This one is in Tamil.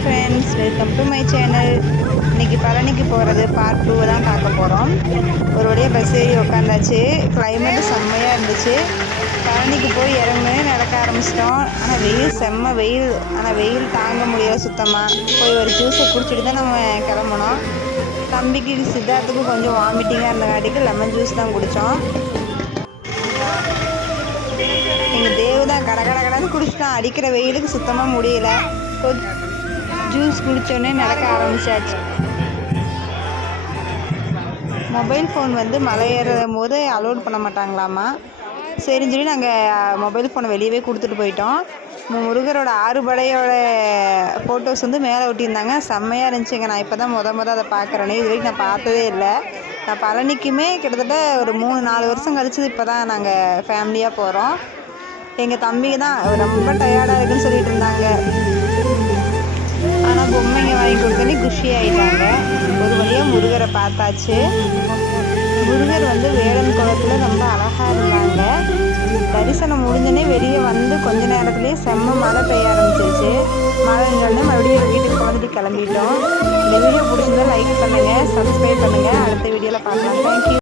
Hi friends, welcome to my channel. இன்றைக்கி பழனிக்கு போகிறது பார்ட் 2 தான் பார்க்க போகிறோம். ஒரு வழியாக பஸ் ஏறி உட்காந்தாச்சு. கிளைமேட்டு செம்மையாக இருந்துச்சு. பழனிக்கு போய் இறங்குனே நடக்க ஆரம்பிச்சிட்டோம். ஆனால் வெயில் செம்ம வெயில். ஆனால் வெயில் தாங்க முடியல சுத்தமாக. போய் ஒரு ஜூஸை குடிச்சிட்டு தான் நம்ம கிளம்புனோம். தம்பிக்கு சித்தார்த்துக்கும் கொஞ்சம் வாமிட்டிங்காக இருந்தங்காட்டிக்கு லெமன் ஜூஸ் தான் குடித்தோம். எங்கள் தேவு தான் கடன்னு குடிச்சிட்டோம். அடிக்கிற வெயிலுக்கு சுத்தமாக முடியல. ஜூஸ் குடித்தோடனே நடக்க ஆரம்பிச்சாச்சு. மொபைல் ஃபோன் மலை ஏறும் போது அலோட் பண்ண மாட்டாங்களாமா. சரின்னு சொல்லி நாங்கள் மொபைல் ஃபோனை வெளியவே கொடுத்துட்டு போயிட்டோம். முருகரோட 6 படையோட ஃபோட்டோஸ் மேலே ஒட்டியிருந்தாங்க. செம்மையாக இருந்துச்சுங்க. நான் இப்போ தான் முத அதை பார்க்குறேனே. இது வரைக்கும் நான் பார்த்ததே இல்லை. நான் பழனிக்குமே கிட்டத்தட்ட ஒரு 3-4 வருஷம் கழிச்சு இப்போ தான் நாங்கள் ஃபேமிலியாக போகிறோம். எங்கள் தம்பிக்கு தான் ரொம்ப டயர்டாக இருக்குன்னு சொல்லிட்டு இருந்தாங்க. ஆனால் பொம்மைங்க வாங்கி கொடுத்தோன்னே குஷி ஆகிட்டாங்க. ஒரு வழியாக முருகரை பார்த்தாச்சு. முருகர் வேடன் குளத்தில் ரொம்ப அழகாக இருந்தாங்க. தரிசனம் முடிஞ்சோடனே வெளியே கொஞ்ச நேரத்துலேயே செம்ம மழை பெய்ய ஆரம்பிச்சிருச்சு. மழைஞ்சோடனே மறுபடியும் வீட்டுக்கு கிளம்பிட்டோம். இந்த வீடியோ பிடிச்சிருந்தா லைக் பண்ணுங்கள், சப்ஸ்கிரைப் பண்ணுங்கள். அடுத்த வீடியோவில் பார்க்கலாம். தேங்க்யூ.